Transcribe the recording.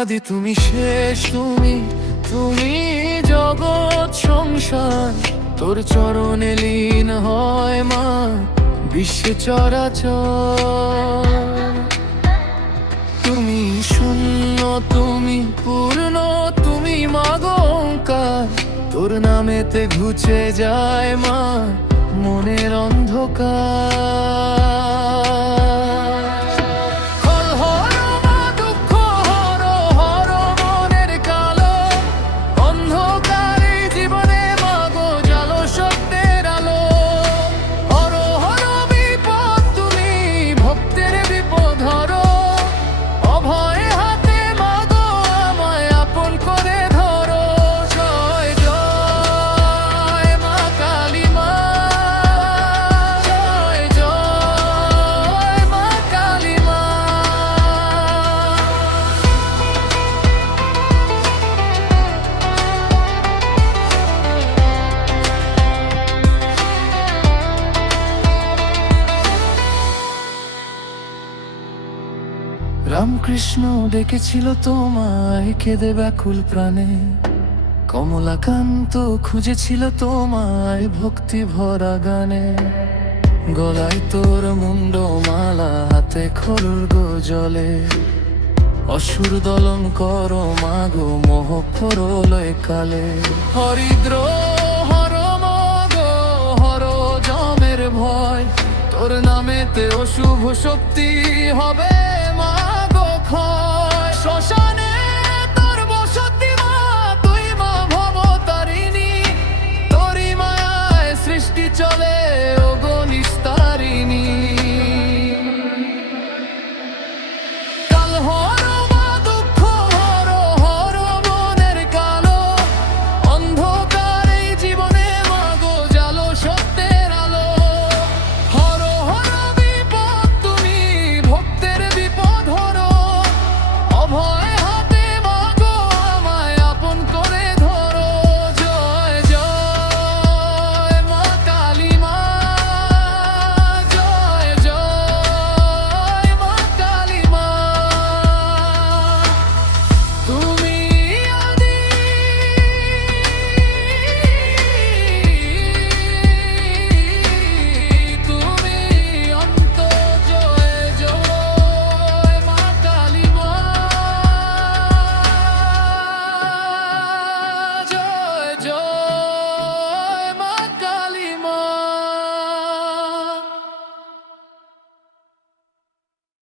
আদি তুমি শেষ, তুমি জগৎ সংসার। তোর চরণে লীন হয় মা বিশ্বে চরাচর। তুমি শূন্য, তুমি পূর্ণ, তুমি মাগো ওঙ্কার। তোর নামেতে ঘুচে যায় মা মনের অন্ধকার। খল হর মা দুঃখ হর, হর মনের কালো। অন্ধকারে জীবনে মাগো জালো সত্যের আলো। হর হর বিপদ তুমি ভক্তের বিপদ হরো। অভয় হাতে মাগো আমায় আপন করে ধরো। জয় জয় মা কালী মা, জয় জয় মা কালী মা। রামকৃষ্ণ ডেকেছিল তোমায় কেঁদে ব্যাকুল প্রাণে। কমলাকান্ত খুঁজেছিল তোমায় ভক্তি ভরা গানে। গলায় তোর মুন্ডমালা, হাতে খড়গ জলে। অসুর দলন কর মাগো মোহ প্রলয় কালে। হরিদ্র হর মগো হর জমের ভয়। তোর নামেতে অশুভ শক্তি হবে মাগো ক্ষয়। শ্মশানে